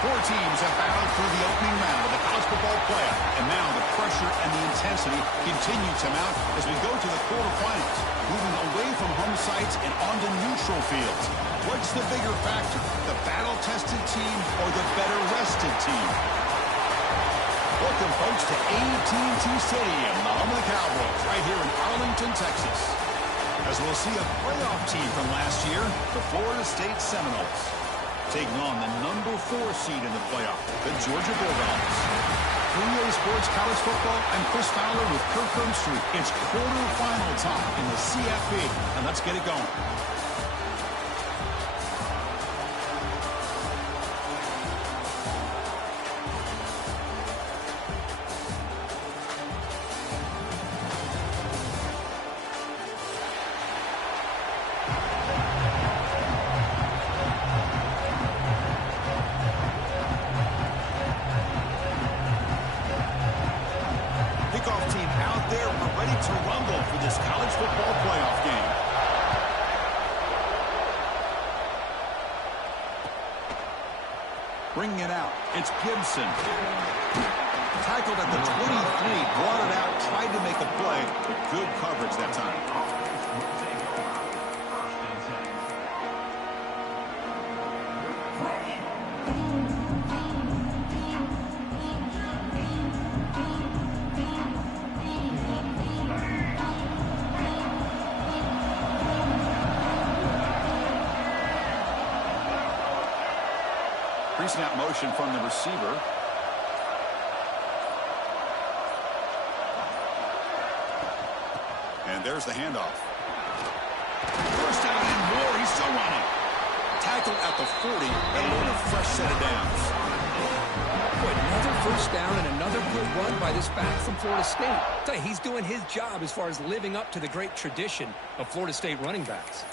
Four teams have battled through the opening round of the college football playoff, and now the pressure and the intensity continue to mount as we go to the quarterfinals, moving away from home sites and onto neutral fields. What's the bigger factor, the battle-tested team or the better-rested team? Welcome, folks, to AT&T Stadium, the home of the Cowboys, right here in Arlington, Texas. As we'll see a playoff team from last year, the Florida State Seminoles, taking on the number 4 seed in the playoff, the Georgia Bulldogs. For EA Sports College Football, I'm Chris Fowler with Kirk Herbstreit. It's quarterfinal time in the CFP, and let's get it going. Bringing it out, it's Gibson. Tackled at the 23, brought it out, tried to make a play, but good coverage that time. Pre-snap motion from the receiver. And there's the handoff. First down and more. He's still running. Tackled at the 40. That'll earn a fresh set of downs. Another first down and another good run by this back from Florida State. I tell you, he's doing his job as far as living up to the great tradition of Florida State running backs.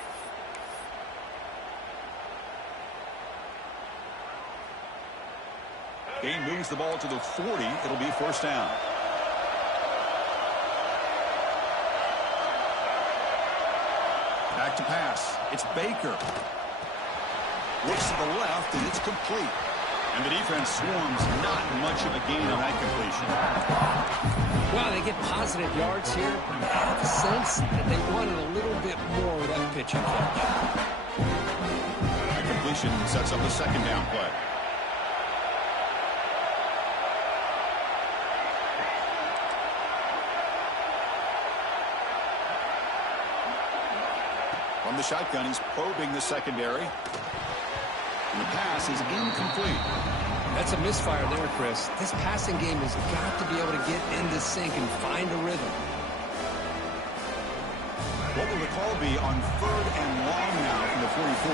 Game moves the ball to the 40. It'll be first down. Back to pass. It's Baker. Looks to the left, and it's complete. And the defense swarms. Not much of a gain on that completion. Well, they get positive yards here. I have a sense that they wanted a little bit more of that pitch and catch. That completion sets up the second down play. From the shotgun, he's probing the secondary. And the pass is incomplete. That's a misfire there, Chris. This passing game has got to be able to get into sync and find a rhythm. What will the call be on 3rd and long now from the 44?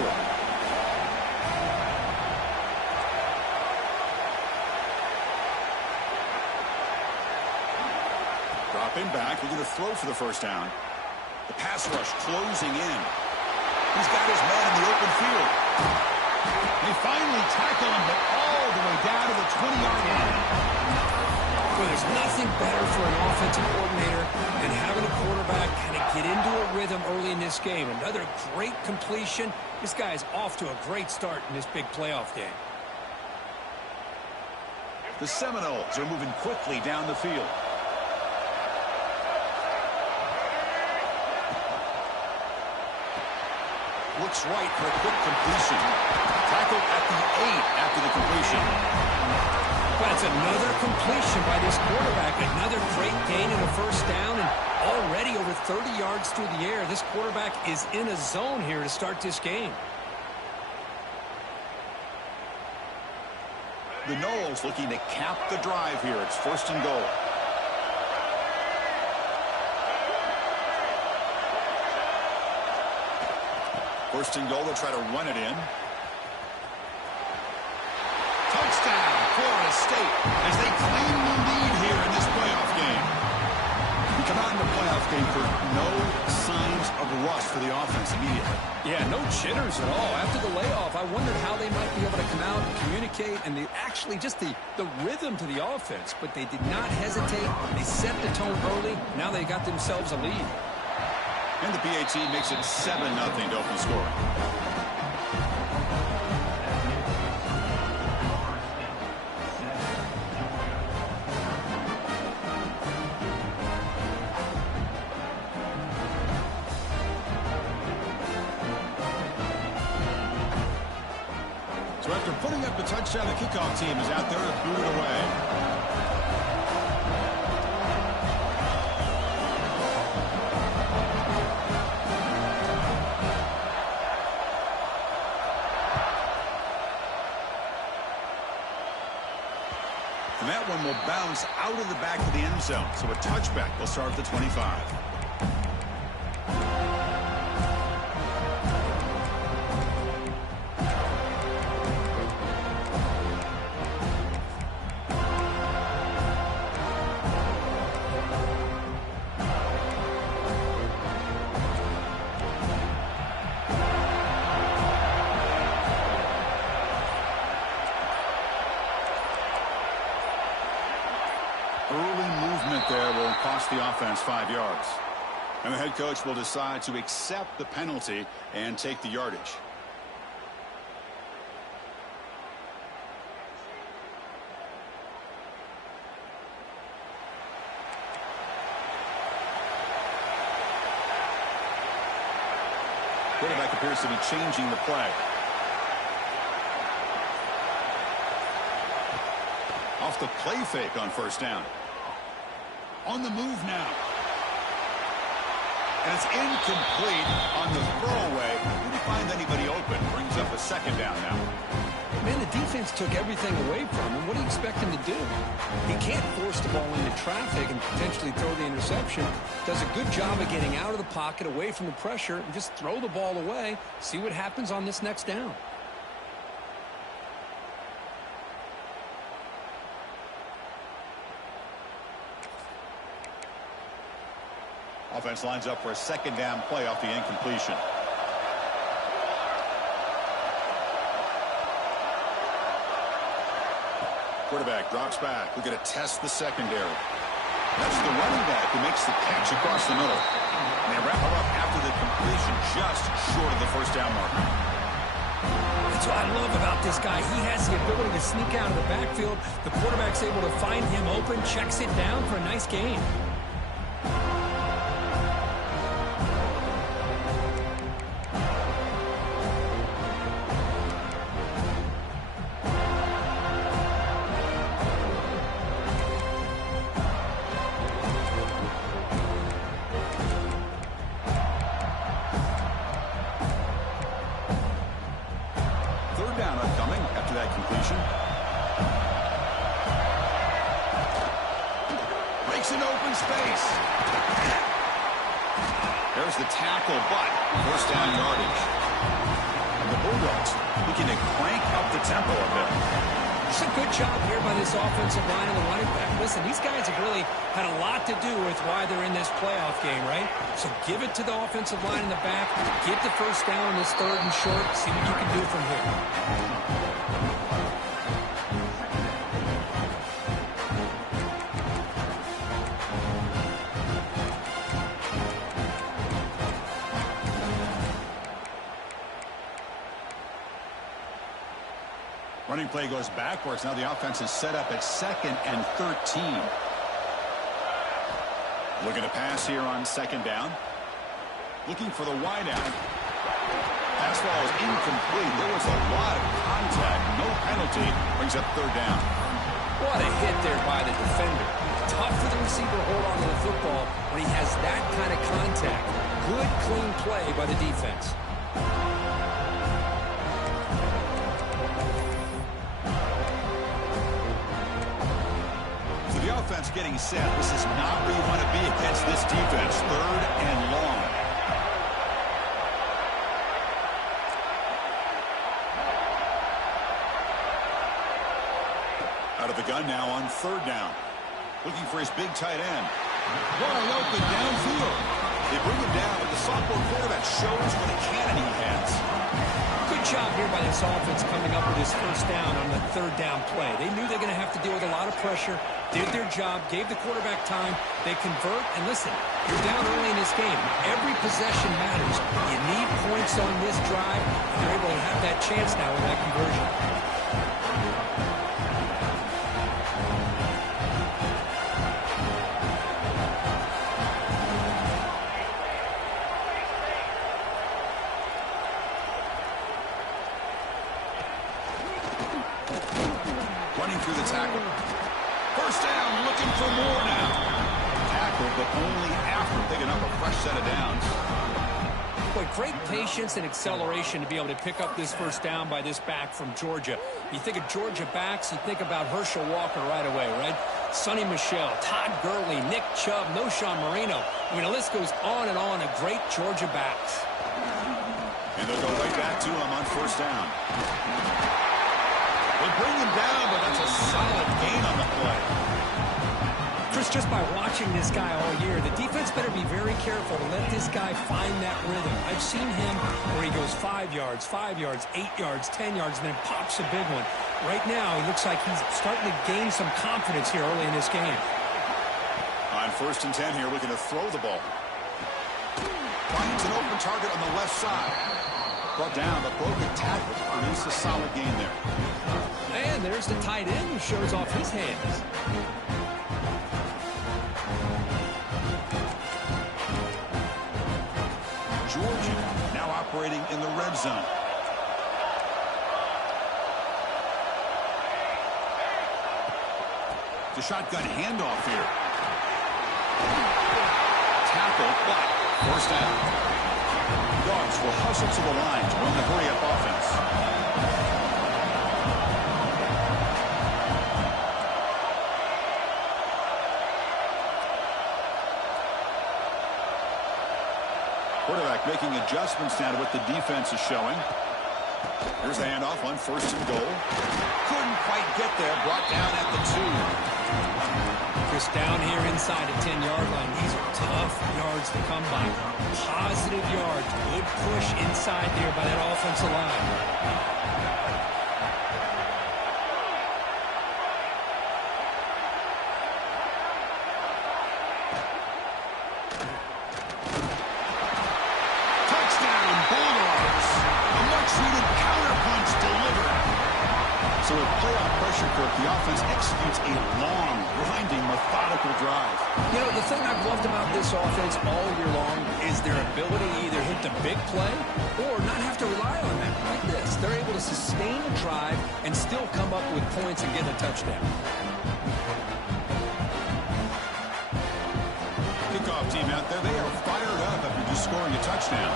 Dropping back, looking to throw for the first down. The pass rush closing in. He's got his man in the open field. They finally tackle him, but all the way down to the 20-yard line. Well, there's nothing better for an offensive coordinator than having a quarterback kind of get into a rhythm early in this game. Another great completion. This guy is off to a great start in this big playoff game. The Seminoles are moving quickly down the field. Looks right for a quick completion. Tackled at the 8 after the completion. But it's another completion by this quarterback. Another great gain in a first down, and already over 30 yards through the air. This quarterback is in a zone here to start this game. The Noles looking to cap the drive here. It's 1st and goal. First and goal, they'll try to run it in. Touchdown, Florida State, as they claim the lead here in this playoff game. We come out in the playoff game for no signs of rust for the offense immediately. Yeah, no jitters at all. After the layoff, I wondered how they might be able to come out and communicate and actually just the rhythm to the offense. But they did not hesitate. They set the tone early. Now they got themselves a lead. And the PAT makes it 7-0 to open scoring. Bringing up the touchdown, the kickoff team is out there to boot it away. And that one will bounce out of the back of the end zone. So a touchback will start at the 25. There will cost the offense 5 yards. And the head coach will decide to accept the penalty and take the yardage. Quarterback appears to be changing the play. Off the play fake on first down. On the move now. And it's incomplete on the throwaway. Didn't find anybody open. Brings up a second down now. Man, the defense took everything away from him. What do you expect him to do? He can't force the ball into traffic and potentially throw the interception. Does a good job of getting out of the pocket, away from the pressure, and just throw the ball away. See what happens on this next down. Offense lines up for a second down play off the incompletion. Quarterback drops back. We're going to test the secondary. That's the running back who makes the catch across the middle. And they wrap him up after the completion just short of the first down marker. That's what I love about this guy. He has the ability to sneak out of the backfield. The quarterback's able to find him open, checks it down for a nice gain. An open space. There's the tackle, but first down yardage. And the Bulldogs looking to crank up the tempo a bit. It's a good job here by this offensive line and the running back. Listen, these guys have really had a lot to do with why they're in this playoff game, right? So give it to the offensive line in the back. Get the first down on this third and short. See what you can do from here. Running play goes backwards. Now the offense is set up at 2nd and 13. Looking to pass here on 2nd down. Looking for the wideout. Pass ball is incomplete. There was a lot of contact. No penalty. Brings up 3rd down. What a hit there by the defender. Tough for the receiver to hold on to the football when he has that kind of contact. Good, clean play by the defense. Offense getting set. This is not where you want to be against this defense. 3rd and long. Out of the gun now on 3rd down. Looking for his big tight end. Wide open downfield. They bring him down, but the sophomore quarterback shows what a cannon he has. Good job here by this offense coming up with his first down on the 3rd down play. They knew they were going to have to deal with a lot of pressure, did their job, gave the quarterback time. They convert, and listen, you're down early in this game. Every possession matters. You need points on this drive, and they're able to have that chance now with that conversion. running through the tackle. First down, looking for more now. Tackle, but only after picking up a fresh set of downs. Boy, great patience and acceleration to be able to pick up this first down by this back from Georgia. You think of Georgia backs, you think about Herschel Walker right away, right? Sonny Michel, Todd Gurley, Nick Chubb, Noshawn Marino. I mean, the list goes on and on of great Georgia backs. And they'll go right back to him on first down. They bring him down, but that's a solid gain on the play. Chris, just by watching this guy all year, the defense better be very careful to let this guy find that rhythm. I've seen him where he goes 5 yards, 8 yards, 10 yards, and then pops a big one. Right now, he looks like he's starting to gain some confidence here early in this game. On first and 10 here, looking to throw the ball. Finds an open target on the left side. Brought down, the broken tackle produced a solid gain there. And there's the tight end who shows off his hands. Georgia now operating in the red zone. The shotgun handoff here. Tackle, but first down. Dogs will hustle to the line to run the hurry-up offense. Quarterback making adjustments now to what the defense is showing. Here's the handoff on first and goal. Couldn't quite get there. Brought down at the 2. Chris, down here inside the 10-yard line. These are tough yards to come by. Positive yards. Good push inside there by that offensive line. So with playoff pressure, Kirk, the offense executes a long, grinding, methodical drive. You know, the thing I've loved about this offense all year long is their ability to either hit the big play or not have to rely on that. Like this, they're able to sustain a drive and still come up with points and get a touchdown. Kickoff team out there, they are fired up after just scoring a touchdown.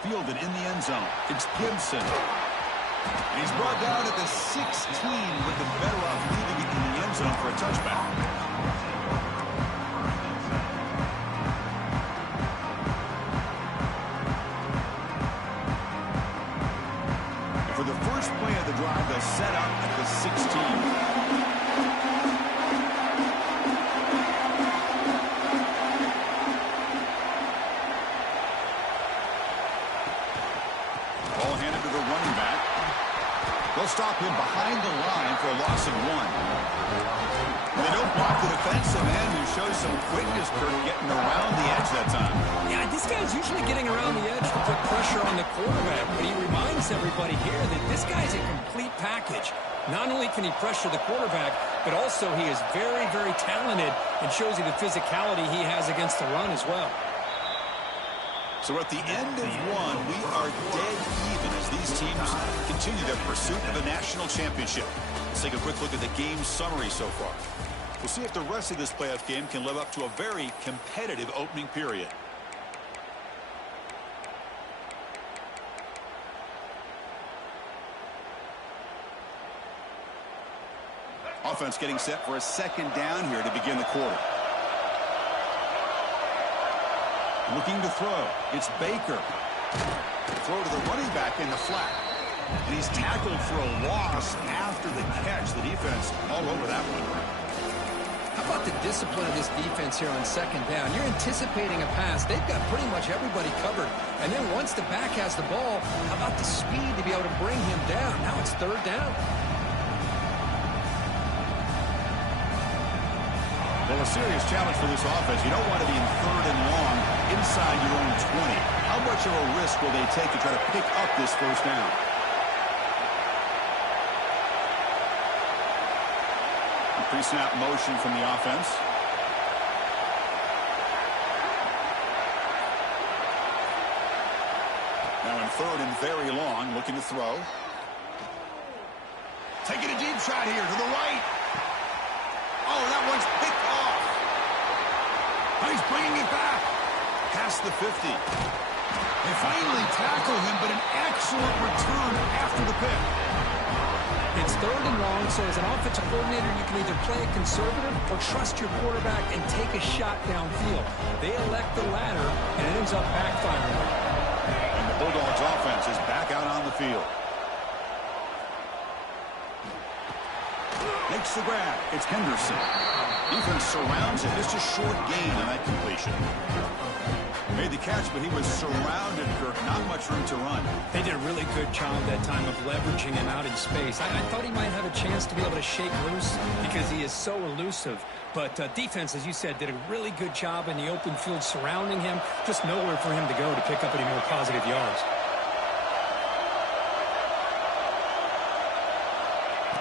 Fielded in the end zone. It's Gibson. And he's brought down at the 16 with the better off leaving it in the end zone for a touchback. And for the first play of the drive, they'll set up at the 16. They'll stop him behind the line for a loss of 1. They don't block the defensive end, who shows some quickness for getting around the edge that time. Yeah, this guy's usually getting around the edge to put pressure on the quarterback, but he reminds everybody here that this guy's a complete package. Not only can he pressure the quarterback, but also he is very, very talented and shows you the physicality he has against the run as well. So at the end of 1, we are dead even as these teams continue their pursuit of a national championship. Let's take a quick look at the game summary so far. We'll see if the rest of this playoff game can live up to a very competitive opening period. Offense getting set for a second down here to begin the quarter. Looking to throw. It's Baker. Throw to the running back in the flat. And he's tackled for a loss after the catch. The defense all over that one. How about the discipline of this defense here on second down? You're anticipating a pass. They've got pretty much everybody covered. And then once the back has the ball, how about the speed to be able to bring him down? Now it's third down. Well, a serious challenge for this offense. You don't want to be in third and long inside your own 20. How much of a risk will they take to try to pick up this first down? Pre-snap motion from the offense. Now in third and very long, looking to throw. Taking a deep shot here to the right. Oh, that one's picked off. Oh, he's bringing it back. Past the 50. They finally tackle him, but an excellent return after the pick. It's third and long, so as an offensive coordinator, you can either play it conservative or trust your quarterback and take a shot downfield. They elect the latter, and it ends up backfiring. And the Bulldogs offense is back out on the field. Makes the grab. It's Henderson. Defense surrounds him. Just a short gain on that completion. Made the catch, but he was surrounded, Kirk. Not much room to run. They did a really good job that time of leveraging him out in space. I thought he might have a chance to be able to shake loose because he is so elusive. But defense, as you said, did a really good job in the open field surrounding him. Just nowhere for him to go to pick up any more positive yards.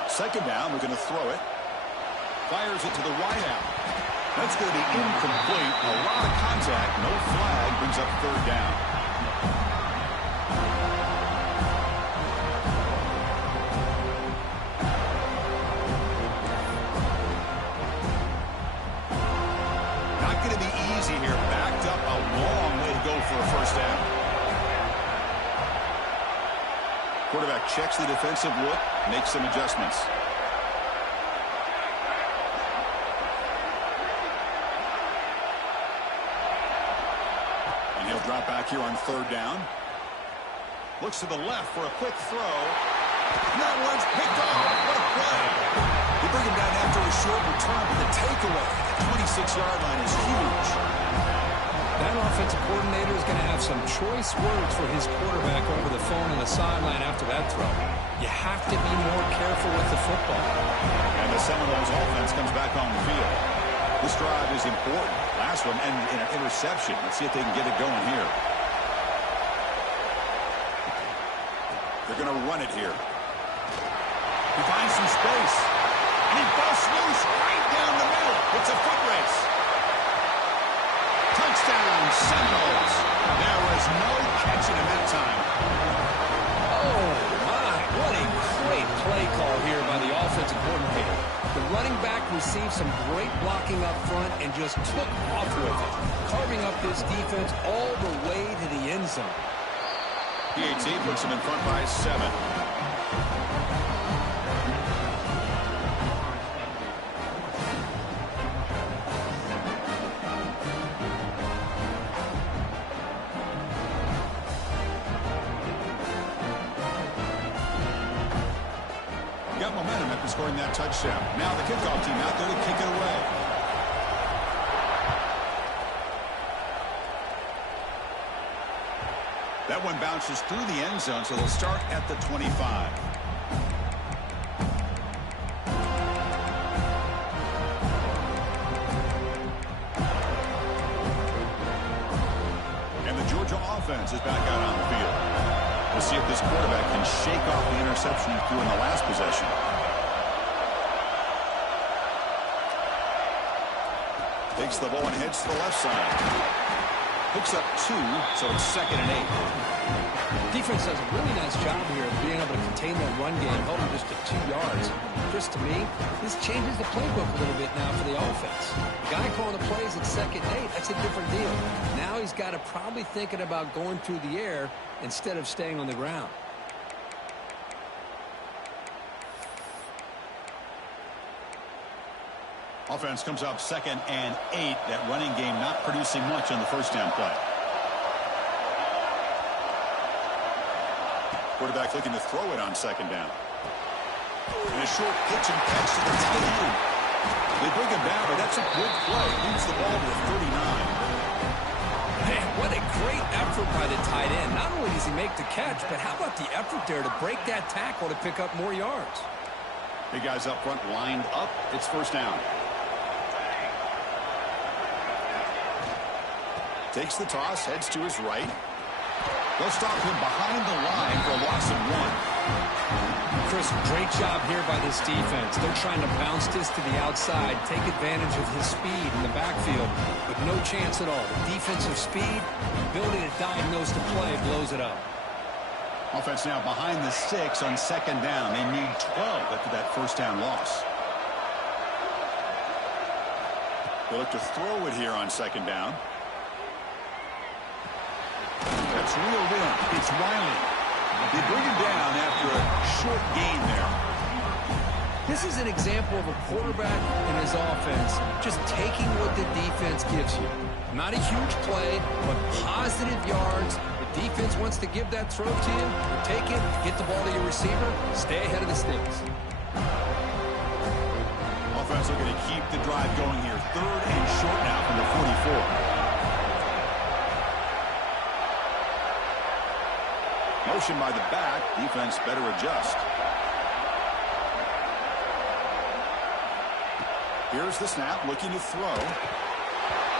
Second down, we're going to throw it. Fires it to the wideout. That's going to be incomplete. A lot of contact. No flag. Brings up third down. Not going to be easy here. Backed up a long way to go for a first down. Quarterback checks the defensive look, makes some adjustments. And he'll drop back here on third down. Looks to the left for a quick throw. And that one's picked off. What a play. They bring him down after a short return, but the takeaway at the 26-yard line is huge. That offensive coordinator is going to have some choice words for his quarterback over the phone on the sideline after that throw. You have to be more careful with the football. And the Seminoles offense comes back on the field. This drive is important. Last one ended in an interception. Let's see if they can get it going here. They're going to run it here. He finds some space. And he busts loose right down the middle. It's a foot race. Touchdown, Seminoles. There was no catching him that time. Oh, my. What a great play call here by the offensive coordinator. The running back received some great blocking up front and just took off with it, carving up this defense all the way to the end zone. PAT puts him in front by 7. Got momentum after scoring that touchdown. Now the kickoff team out there to kick it away. That one bounces through the end zone, so they'll start at the 25. And the Georgia offense is back out on the field. We'll see if this quarterback can shake off the interception he threw in the last possession. Takes the ball and heads to the left side. Picks up 2, so it's 2nd and 8. Defense does a really nice job here of being able to contain that run game, held him just at 2 yards. Just to me, this changes the playbook a little bit now for the offense. The guy calling the plays at 2nd and 8, that's a different deal. Now he's got to probably thinking about going through the air instead of staying on the ground. Offense comes up 2nd and 8. That running game not producing much on the first down play. Quarterback looking to throw it on 2nd down. And a short pitch and catch to the tight end. They bring him down, but that's a good play. Leads the ball to the 39. Man, what a great effort by the tight end. Not only does he make the catch, but how about the effort there to break that tackle to pick up more yards? Big guys up front lined up. It's first down. Takes the toss, heads to his right. They'll stop him behind the line for a loss of 1. Chris, great job here by this defense. They're trying to bounce this to the outside, take advantage of his speed in the backfield, but no chance at all. The defensive speed, ability to diagnose the play, blows it up. Offense now behind the 6 on second down. They need 12 after that first down loss. They look to throw it here on second down. That's reeled in. It's Wiley. They bring him down after a short gain there. This is an example of a quarterback and his offense just taking what the defense gives you. Not a huge play, but positive yards. The defense wants to give that throw to you. You take it, get the ball to your receiver, stay ahead of the sticks. Offense looking to keep the drive going here. 3rd and short now from the 44. Motion by the back. Defense better adjust. Here's the snap, looking to throw.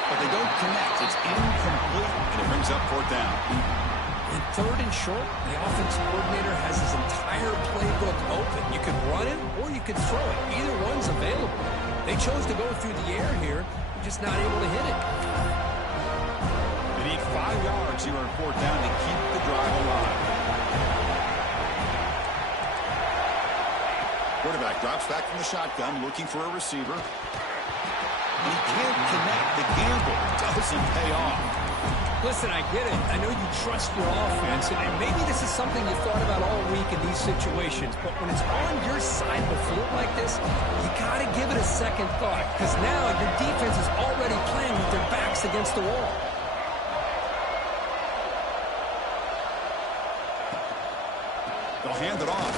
But they don't connect. It's incomplete, and it brings up 4th down. In 3rd and short, the offensive coordinator has his entire playbook open. You can run it or you can throw it. Either one's available. They chose to go through the air here. They're just not able to hit it. They need 5 yards here on 4th down to keep the drive alive. Quarterback drops back from the shotgun, looking for a receiver. And he can't connect. The gamble doesn't pay off. Listen, I get it. I know you trust your offense, and maybe this is something you thought about all week in these situations, but when it's on your side of the field like this, you got to give it a second thought, because now your defense is already playing with their backs against the wall. They'll hand it off.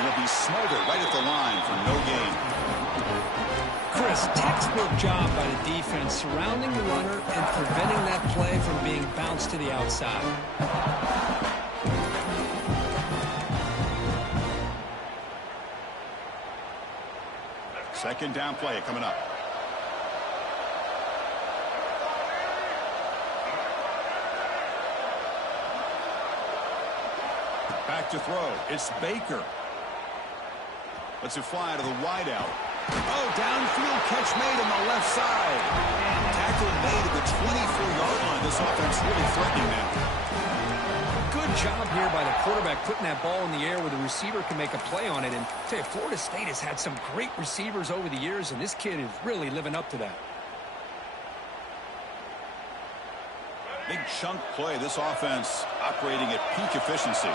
It'll be smothered right at the line for no gain. Chris, textbook job by the defense surrounding the runner and preventing that play from being bounced to the outside. Second down play coming up. Back to throw. It's Baker. Lets it fly to the wideout. Oh, downfield catch made on the left side. Tackle made at the 24-yard line. This offense really threatening now. Good job here by the quarterback putting that ball in the air where the receiver can make a play on it. And I tell you, Florida State has had some great receivers over the years, and this kid is really living up to that. Big chunk play. This offense operating at peak efficiency.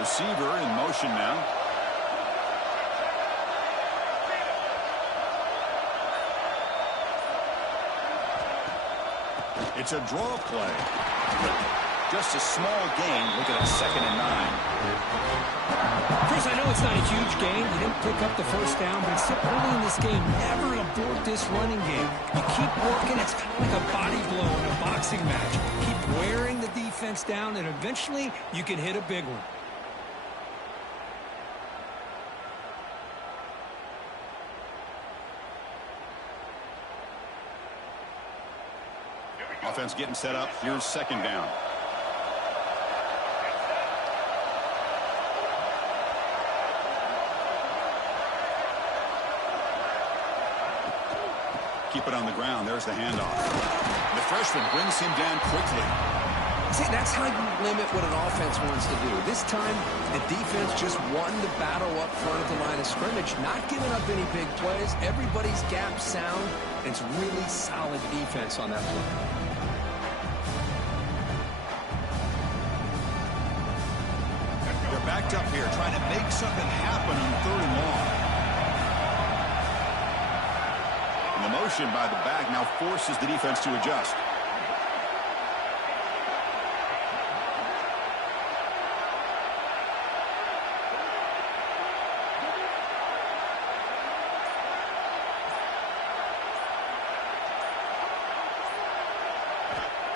Receiver in motion now. It's a draw play. Just a small gain. Looking at 2nd and 9. Chris, I know it's not a huge gain. You didn't pick up the first down, but it's still early in this game. Never abort this running game. You keep working. It's kind of like a body blow in a boxing match. Keep wearing the defense down, and eventually you can hit a big one. Offense getting set up. Here's second down. Keep it on the ground. There's the handoff. The freshman brings him down quickly. See, that's how you limit what an offense wants to do. This time, the defense just won the battle up front of the line of scrimmage, not giving up any big plays. Everybody's gap sound, and it's really solid defense on that play. Backed up here, trying to make something happen on 3rd and long. And the motion by the back now forces the defense to adjust.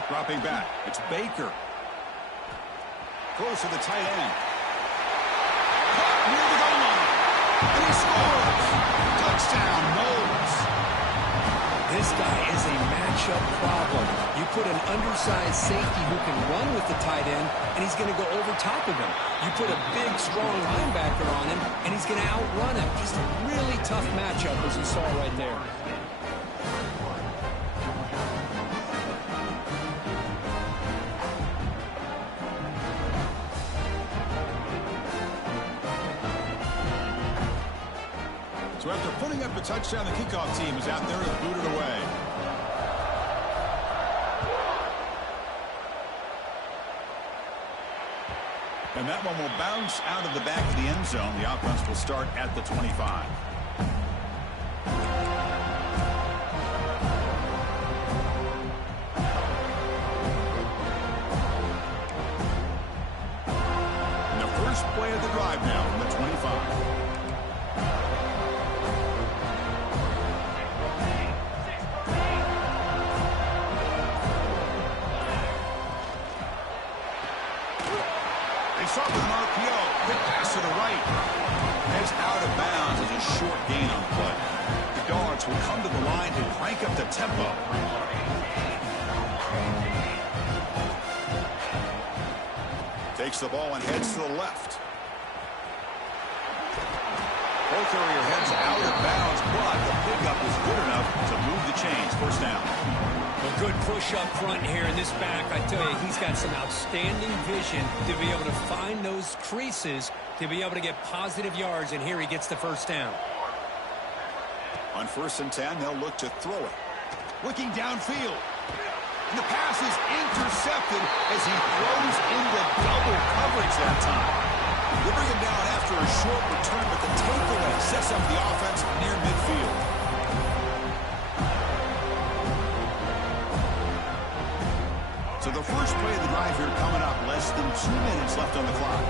Dropping back, it's Baker. Close to the tight end. Near the goal line. And he scores. Touchdown, Knowles. This guy is a matchup problem. You put an undersized safety who can run with the tight end, and he's going to go over top of him. You put a big, strong linebacker on him, and he's going to outrun him. Just a really tough matchup, as you saw right there. So after putting up a touchdown, the kickoff team is out there and booted away. And that one will bounce out of the back of the end zone. The offense will start at the 25. And the first play of the drive now from the 25. Start with an RPO. Quick pass to the right. Heads out of bounds as a short gain on the play. The Dogs will come to the line to crank up the tempo. Takes the ball and heads to the left. Ball carrier heads out of bounds, but the pickup is good enough to move the chains. First down. A good push up front here in this back. I tell you, he's got some outstanding vision to be able to find those creases, to be able to get positive yards, and here he gets the first down. On 1st and 10, they'll look to throw it. Looking downfield. And the pass is intercepted as he throws into double coverage that time. They bring him down after a short return, but the takeaway sets up the offense near midfield. So the first play of the drive here coming up, less than 2 minutes left on the clock.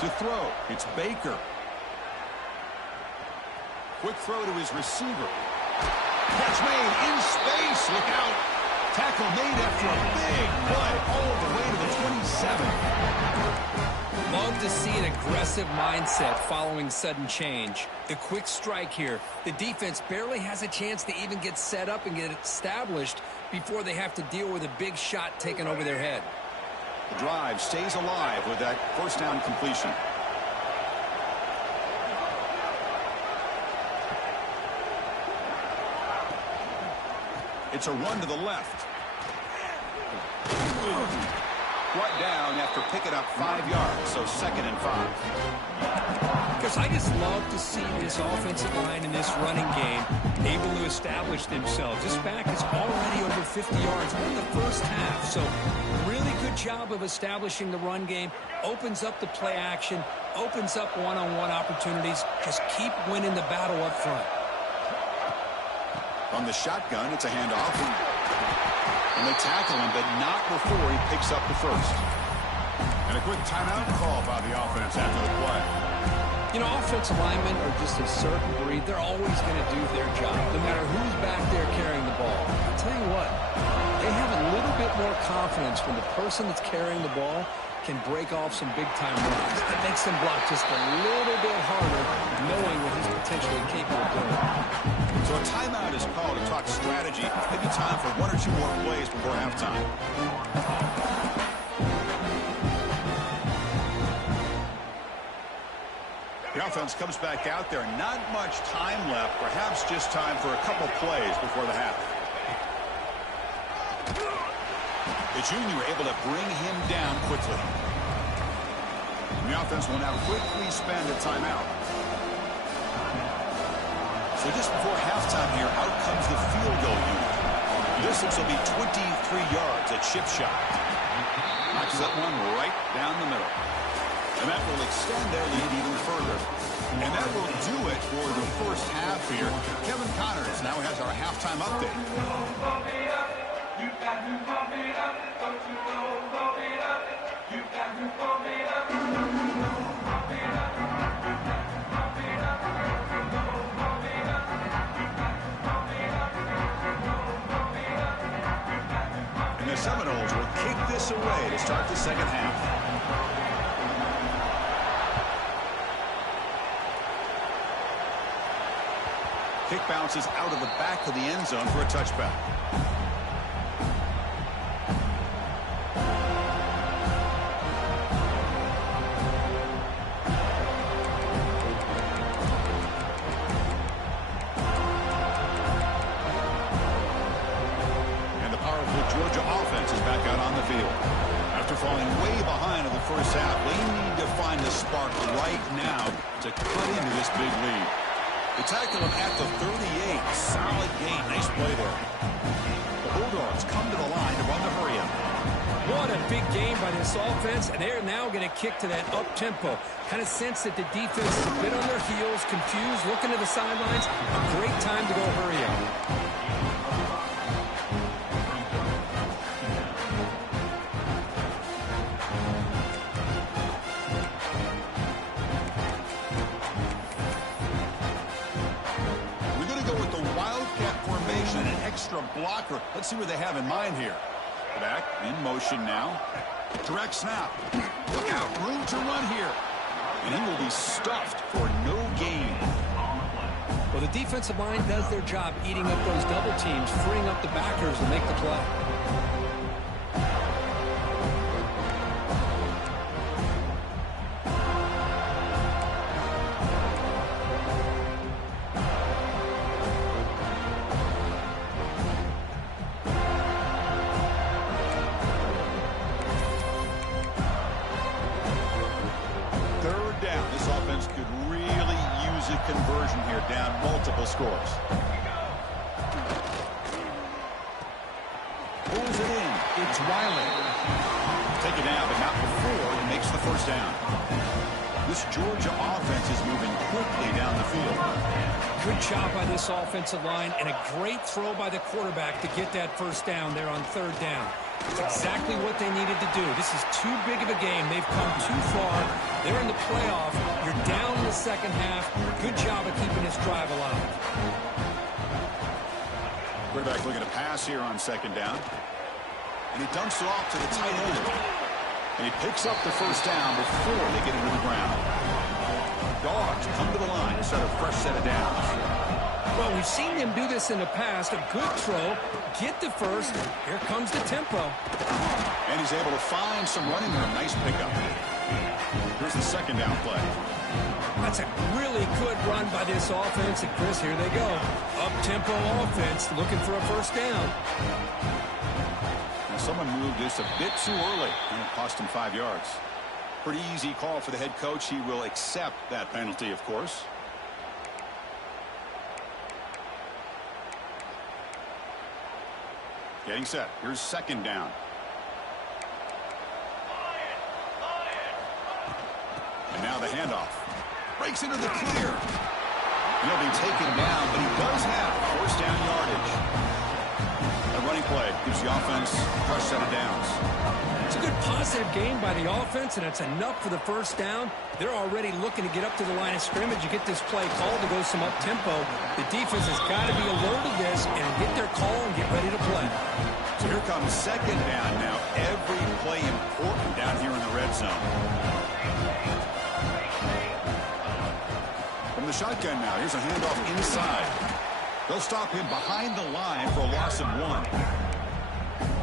To throw, it's Baker. Quick throw to his receiver. Catch made in space. Look out. Tackle made after a big play all the way to the 27. Love to see an aggressive mindset following sudden change. The quick strike here. The defense barely has a chance to even get set up and get established before they have to deal with a big shot taken over their head. The drive stays alive with that first down completion. It's a run to the left. Brought down after picking up 5 yards, so 2nd and 5. Because I just love to see this offensive line in this running game able to establish themselves. This back is already over 50 yards in the first half, so really good job of establishing the run game. Opens up the play action, opens up one-on-one opportunities. Just keep winning the battle up front. On the shotgun, it's a handoff. And they tackle him, but not before he picks up the first. And a quick timeout call by the offense after the play. You know, offensive linemen are just a certain breed. They're always going to do their job, no matter who's back there carrying the ball. I'll tell you what, they have a little bit more confidence when the person that's carrying the ball can break off some big-time runs. It makes them block just a little bit harder, knowing what he's potentially capable of doing. So a timeout is called to talk strategy. Maybe time for 1 or 2 more plays before halftime. The offense comes back out there. Not much time left. Perhaps just time for a couple plays before the half. The junior able to bring him down quickly. And the offense will now quickly spend a timeout. So just before halftime here, out comes the field goal unit. Distance will be 23 yards at chip shot. Knocks that one right down the middle. And that will extend their lead even further. And that will do it for the first half here. Kevin Connors now has our halftime update. And the Seminoles will kick this away to start the second half. Kick bounces out of the back of the end zone for a touchback. And the powerful Georgia offense is back out on the field. After falling way behind in the first half. They need to find the spark right now to cut into this big lead. They tackle him at the 38. Solid gain. Nice play there. The Bulldogs come to the line to run the hurry-up. What a big game by this offense, and they're now going to kick to that up-tempo. Kind of sense that the defense is a bit on their heels, confused, looking to the sidelines. A great time to go hurry up. Extra blocker. Let's see what they have in mind here. Back in motion now. Direct snap. Look out. Room to run here. And he will be stuffed for no gain. Well, the defensive line does their job eating up those double teams, freeing up the backers to make the play. Conversion here, down multiple scores. Pulls it in. It's Riley. Take it down, but not before he makes the first down. This Georgia offense is moving quickly down the field. Good job by this offensive line, and a great throw by the quarterback to get that first down there on third down. It's exactly what they needed to do. This is too big of a game. They've come too far. They're in the playoff. You're down in the second half. Good job of keeping this drive alive. Quarterback looking to pass here on second down. And he dumps it off to the tight end. And he picks up the first down before they get into the ground. Dogs come to the line to set a fresh set of downs. Well, we've seen them do this in the past. A good throw. Get the first. Here comes the tempo. And he's able to find some running room. Nice pickup. Here's the second down play. That's a really good run by this offense. And, Chris, here they go. Up-tempo offense looking for a first down. Now, someone moved this a bit too early, and it cost him 5 yards. Pretty easy call for the head coach. He will accept that penalty, of course. Getting set. Here's second down. And now the handoff. Breaks into the clear. He'll be taken down, but he does have first down yardage. A running play gives the offense a fresh set of downs. It's a good positive game by the offense, and it's enough for the first down. They're already looking to get up to the line of scrimmage. You get this play called to go some up-tempo. The defense has got to be alert of this and get their call and get ready to play. So here comes second down now. Every play important down here in the red zone. From the shotgun now, here's a handoff inside. They'll stop him behind the line for a loss of 1.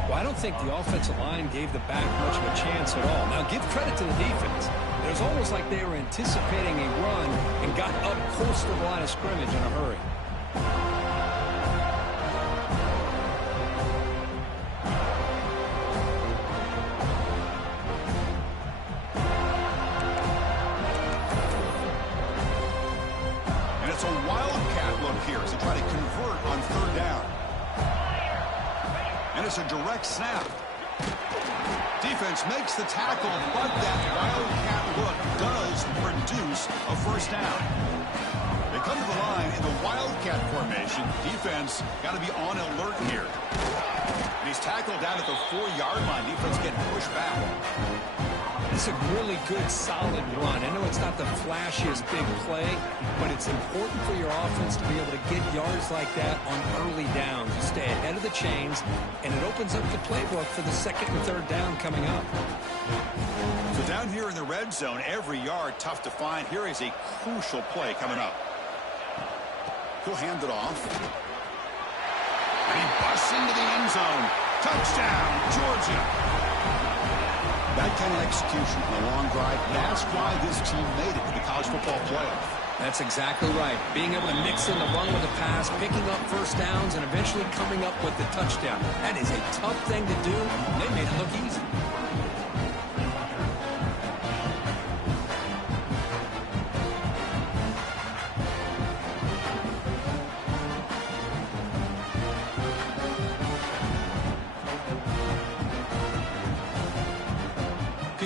Well, I don't think the offensive line gave the back much of a chance at all. Now, give credit to the defense. It was almost like they were anticipating a run and got up close to the line of scrimmage in a hurry. And it's a wildcat look here as they try to convert on third down. And it's a direct snap. Defense makes the tackle, but that wildcat look does produce a first down. They come to the line in the wildcat formation. Defense got to be on alert here. And he's tackled down at the 4-yard line. Defense getting pushed back. It's a really good, solid run. I know it's not the flashiest big play, but it's important for your offense to be able to get yards like that on early downs. You stay ahead of the chains, and it opens up the playbook for the second and third down coming up. So down here in the red zone, every yard tough to find. Here is a crucial play coming up. He'll hand it off. And he busts into the end zone. Touchdown, Georgia. That kind of execution on a long drive, that's why this team made it to the college football playoff. That's exactly right. Being able to mix in the run with the pass, picking up first downs, and eventually coming up with the touchdown. That is a tough thing to do. They made it look easy.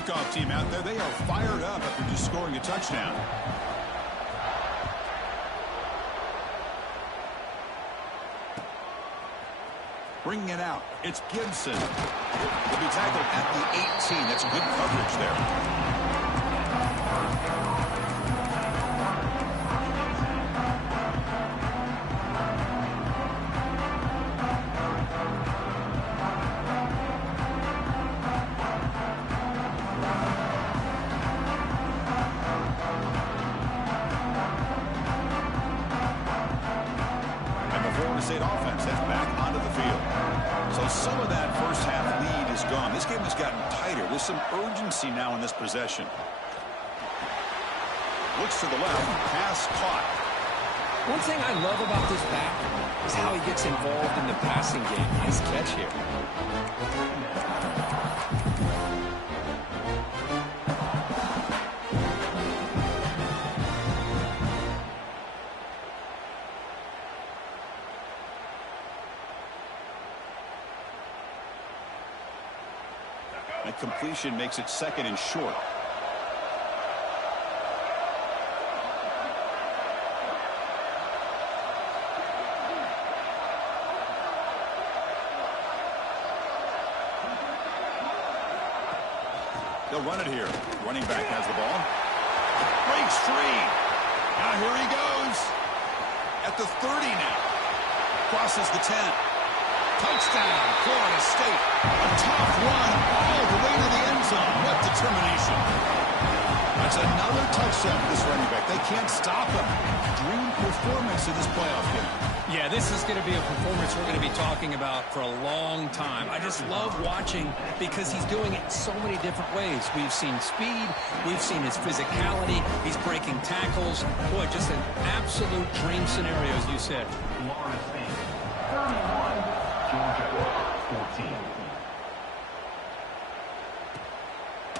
kickoff team out there, they are fired up after just scoring a touchdown. Bringing it out, it's Gibson. He'll be tackled at the 18. That's good coverage there. State offense heads back onto the field. So some of that first half lead is gone. This game has gotten tighter. There's some urgency now in this possession. Looks to the left. Pass caught. One thing I love about this back is how he gets involved in the passing game. Nice catch here. That completion makes it second and short. They'll run it here. Running back has the ball. Breaks free. Now here he goes. At the 30 now. Crosses the 10. Touchdown, Florida State. A tough run all the way to the end zone. What determination. That's another touchdown for this running back. They can't stop him. Dream performance in this playoff game. Yeah, this is going to be a performance we're going to be talking about for a long time. I just love watching because he's doing it in so many different ways. We've seen speed. We've seen his physicality. He's breaking tackles. Boy, just an absolute dream scenario, as you said. Florida State, 31, Georgia, 14.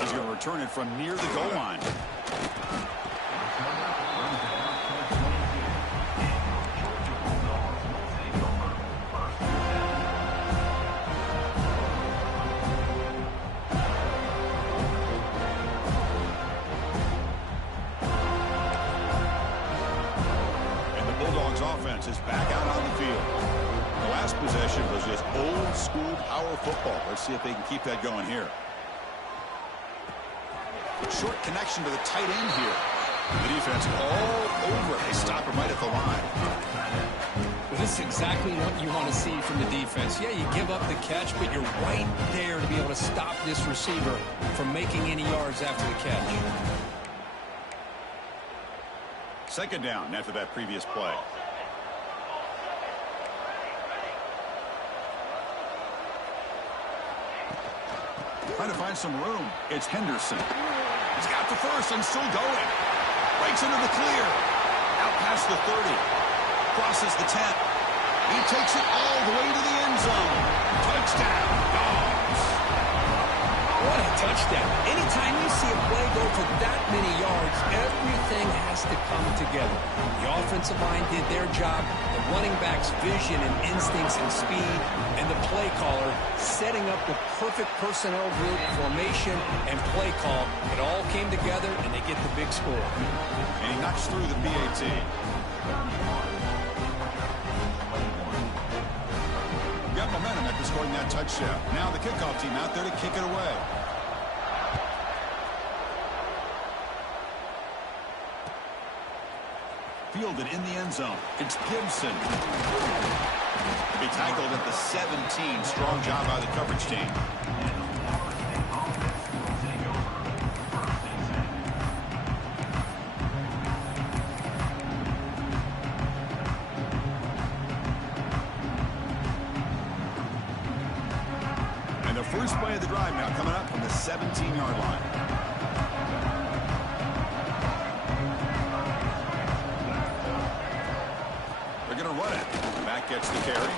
He's going to return it from near the goal line. Offense is back out on the field. The last possession was just old school power football. Let's see if they can keep that going here. Short connection to the tight end here. The defense all over. They stop him right at the line. Well, this is exactly what you want to see from the defense. Yeah, you give up the catch, but you're right there to be able to stop this receiver from making any yards after the catch. Second down after that previous play. Trying to find some room. It's Henderson. He's got the first and still going. Breaks into the clear. Out past the 30. Crosses the 10. He takes it all the way to the end zone. Touchdown, Dogs. What a touchdown. Anytime you see a play go for that many yards, everything has to come together. The offensive line did their job, the running back's vision and instincts and speed, and the play caller setting up the perfect personnel group, formation, and play call. It all came together, and they get the big score. And he knocks through the PAT. Got momentum after scoring that touchdown. Now the kickoff team out there to kick it away. Fielded in the end zone. It's Gibson. Be tackled at the 17. Strong job by the coverage team. And the first play of the drive now coming up from the 17-yard line. They're going to run it. Back gets the carry.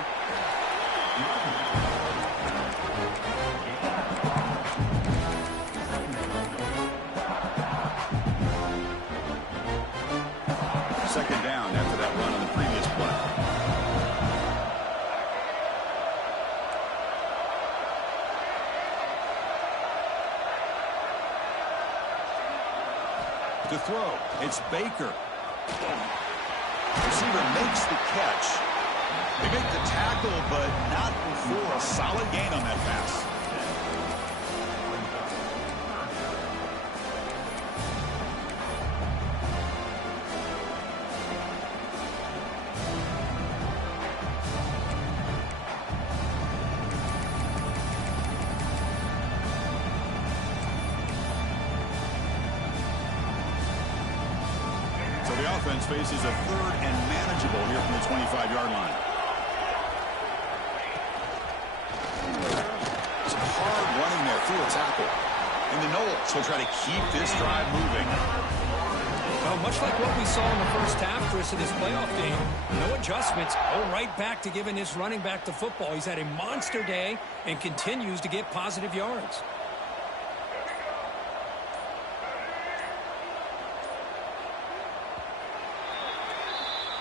Second down after that run on the previous play. To throw, it's Baker. Receiver makes the catch. They make the tackle, but not before a solid gain on that pass. So the offense faces a third and manageable here from the 25-yard line. Some hard running there through a tackle. And the Knowles will try to keep this drive moving. Well, much like what we saw in the first half, Chris, of this playoff game, no adjustments. Go right back to giving this running back the football. He's had a monster day and continues to get positive yards.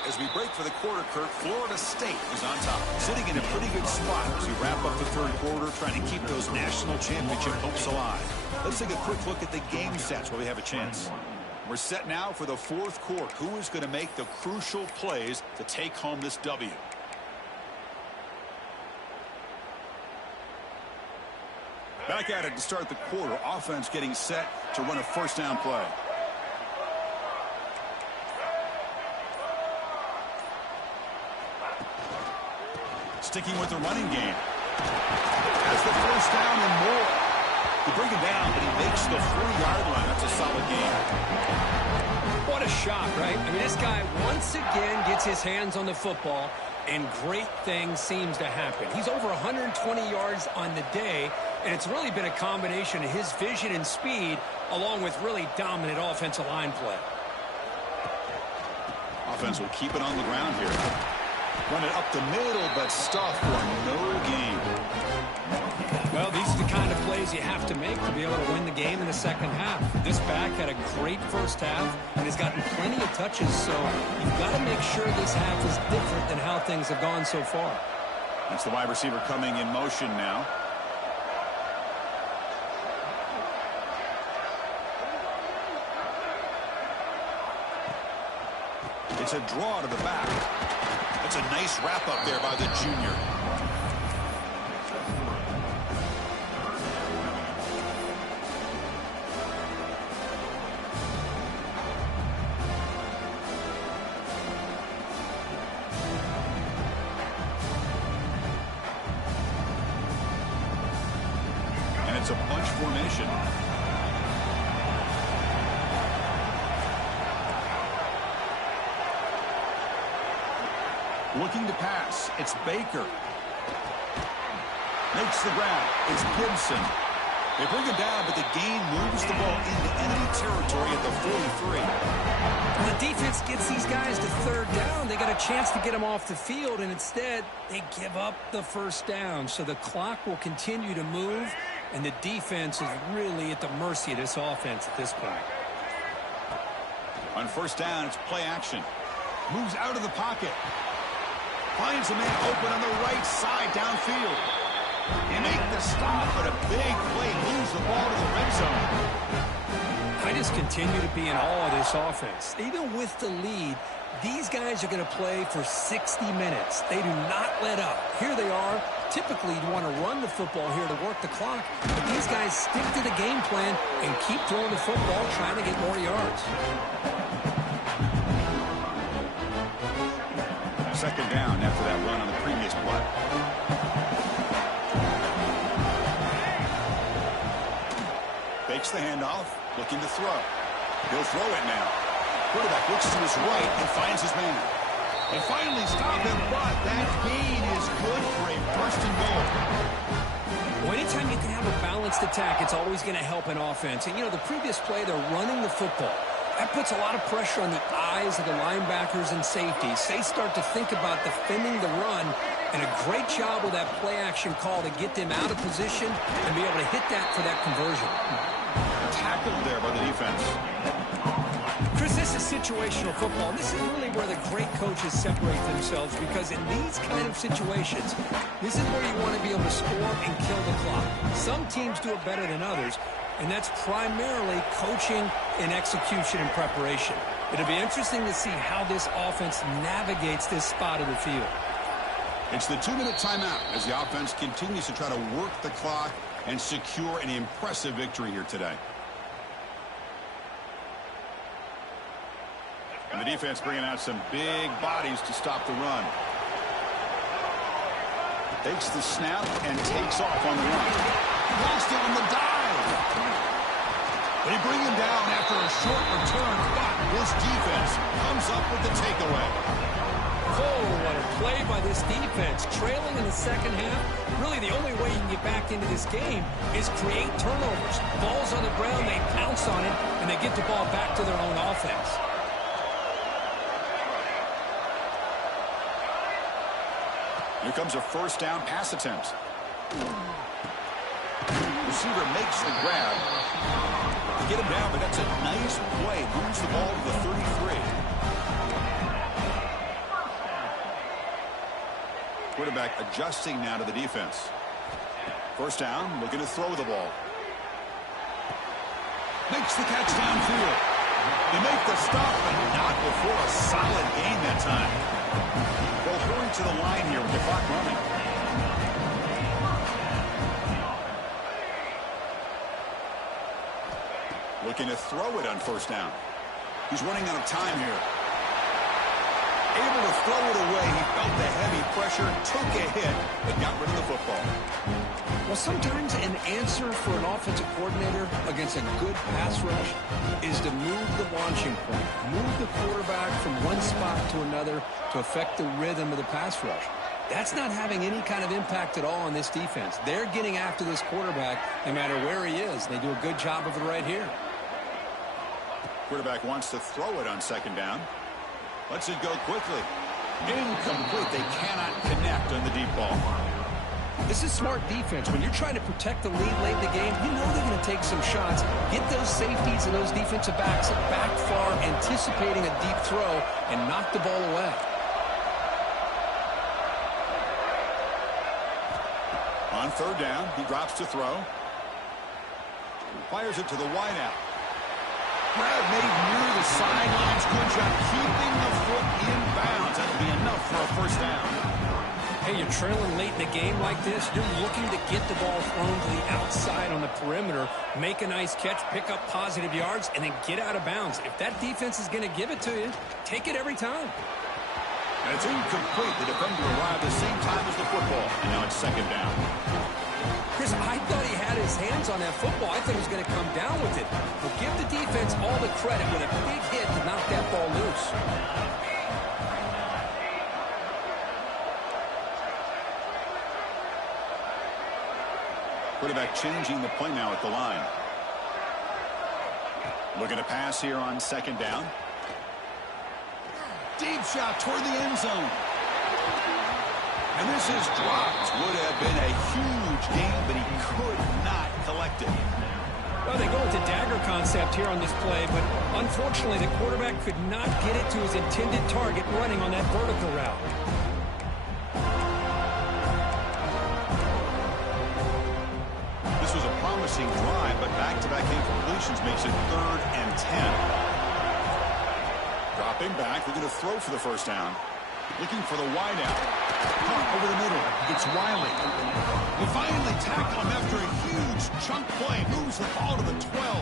As we break for the quarter, Kurt, Florida State is on top, sitting in a pretty good spot as we wrap up the third quarter, trying to keep those national championship hopes alive. Let's take a quick look at the game stats while we have a chance. We're set now for the fourth quarter. Who is going to make the crucial plays to take home this W? Back at it to start the quarter. Offense getting set to run a first down play. Sticking with the running game. Has the first down and more. They bring him down, but he makes the 40-yard line. That's a solid game. What a shot, right? I mean, this guy once again gets his hands on the football, and great things seems to happen. He's over 120 yards on the day, and it's really been a combination of his vision and speed, along with really dominant offensive line play. Offense will keep it on the ground here. Run it up the middle, but stuff for no gain. Well, these are the kind of plays you have to make to be able to win the game in the second half. This back had a great first half and has gotten plenty of touches, so you've got to make sure this half is different than how things have gone so far. That's the wide receiver coming in motion now. It's a draw to the back. That's a nice wrap-up there by the junior. And it's a bunch formation. Looking to pass. It's Baker. Makes the grab. It's Gibson. They bring him down, but the gain moves the ball into enemy territory at the 43. When the defense gets these guys to third down, they got a chance to get them off the field, and instead they give up the first down. So the clock will continue to move, and the defense is really at the mercy of this offense at this point. On first down, it's play action. Moves out of the pocket. Finds a man open on the right side downfield. They make the stop, but a big play moves the ball to the red zone. I just continue to be in awe of this offense. Even with the lead, these guys are going to play for 60 minutes. They do not let up. Here they are. Typically, you want to run the football here to work the clock, but these guys stick to the game plan and keep throwing the football, trying to get more yards. Second down after that run on the previous play. Fakes the handoff, looking to throw. He'll throw it now. Quarterback looks to his right and finds his man. They finally stop him, but that gain is good for a first and goal. Well, anytime you can have a balanced attack, it's always going to help an offense. And, you know, the previous play, they're running the football. That puts a lot of pressure on the eyes of the linebackers and safeties. They start to think about defending the run, and a great job with that play-action call to get them out of position and be able to hit that for that conversion. Tackled there by the defense. Chris, this is situational football. This is really where the great coaches separate themselves, because in these kind of situations, this is where you want to be able to score and kill the clock. Some teams do it better than others, and that's primarily coaching and execution and preparation. It'll be interesting to see how this offense navigates this spot of the field. It's the 2-minute timeout as the offense continues to try to work the clock and secure an impressive victory here today. And the defense bringing out some big bodies to stop the run. Takes the snap and takes off on the run. Lost it on the dive. They bring him down after a short return, but this defense comes up with the takeaway. Oh, what a play by this defense. Trailing in the second half, really the only way you can get back into this game is create turnovers. Ball's on the ground, they pounce on it, and they get the ball back to their own offense. Here comes a first down pass attempt. Receiver makes the grab. They get him down, but that's a nice play. Moves the ball to the 33. Quarterback adjusting now to the defense. First down, looking to throw the ball. Makes the catch downfield. They make the stop, but not before a solid gain that time. They'll hurry to the line here with the clock running. Looking to throw it on first down. He's running out of time here. Able to throw it away. He felt the heavy pressure, took a hit, but got rid of the football. Well, sometimes an answer for an offensive coordinator against a good pass rush is to move the launching point, move the quarterback from one spot to another to affect the rhythm of the pass rush. That's not having any kind of impact at all on this defense. They're getting after this quarterback no matter where he is. They do a good job of it right here. Quarterback wants to throw it on second down. Lets it go quickly. Incomplete. They cannot connect on the deep ball. This is smart defense. When you're trying to protect the lead late in the game, you know they're going to take some shots. Get those safeties and those defensive backs back far, anticipating a deep throw, and knock the ball away. On third down, he drops to throw. Fires it to the wideout. Grab made near the sidelines. Good job keeping the foot in bounds. That'll be enough for a first down. Hey, you're trailing late in the game like this. You're looking to get the ball thrown to the outside on the perimeter, make a nice catch, pick up positive yards, and then get out of bounds. If that defense is going to give it to you, take it every time. And it's incomplete. The defender arrived the same time as the football. And now it's second down. Chris, I thought he had his hands on that football. I thought he was going to come down with it. But give the defense all the credit with a big hit to knock that ball loose. Quarterback changing the play now at the line. Looking to pass here on second down. Deep shot toward the end zone. And this is dropped. Would have been a huge gain, but he could not collect it. Well, they go with the dagger concept here on this play, but unfortunately the quarterback could not get it to his intended target running on that vertical route. This was a promising drive, but back-to-back incompletions makes it 3rd and 10. Dropping back, they're going to throw for the first down. Looking for the wideout. Caught over the middle. It's Wiley. They finally tackle him after a huge chunk play. Moves the ball to the 12.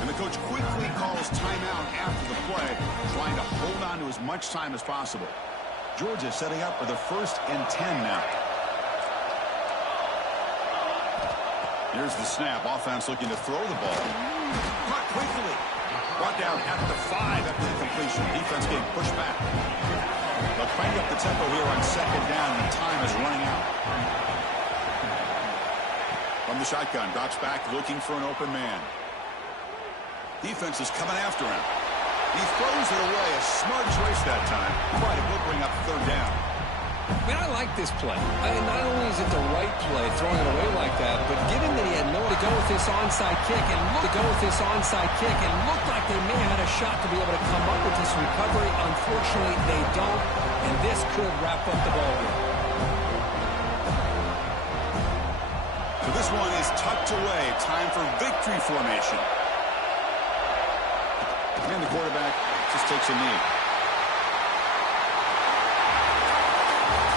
And the coach quickly calls timeout after the play, trying to hold on to as much time as possible. Georgia setting up for the 1st and 10 now. Here's the snap. Offense looking to throw the ball. Caught quickly. Brought down at the 5 after the completion. Defense getting pushed back. They'll crank up the tempo here on second down, and time is running out. From the shotgun, drops back, looking for an open man. Defense is coming after him. He throws it away. A smart choice that time. But it will bring up third down. Man, I like this play. Not only is it the right play, throwing it away like that, but given that he had no to go with this onside kick and looked like they may have had a shot to be able to come up with this recovery. Unfortunately, they don't, and this could wrap up the ball game. So this one is tucked away. Time for victory formation. And the quarterback just takes a knee.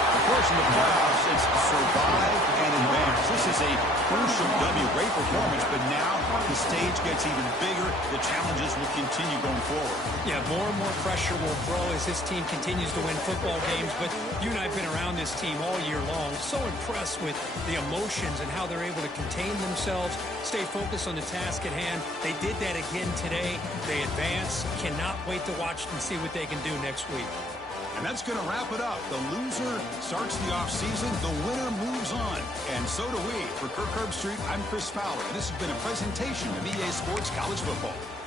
Of course, in the playoffs, it's survive and advance. This is a crucial W. Great performance, but now the stage gets even bigger. The challenges will continue going forward. Yeah, more and more pressure will grow as this team continues to win football games. But you and I have been around this team all year long. So impressed with the emotions and how they're able to contain themselves, stay focused on the task at hand. They did that again today. They advance. Cannot wait to watch and see what they can do next week. And that's going to wrap it up. The loser starts the offseason. The winner moves on. And so do we. For Kirk Herbstreit, I'm Chris Fowler. This has been a presentation of EA Sports College Football.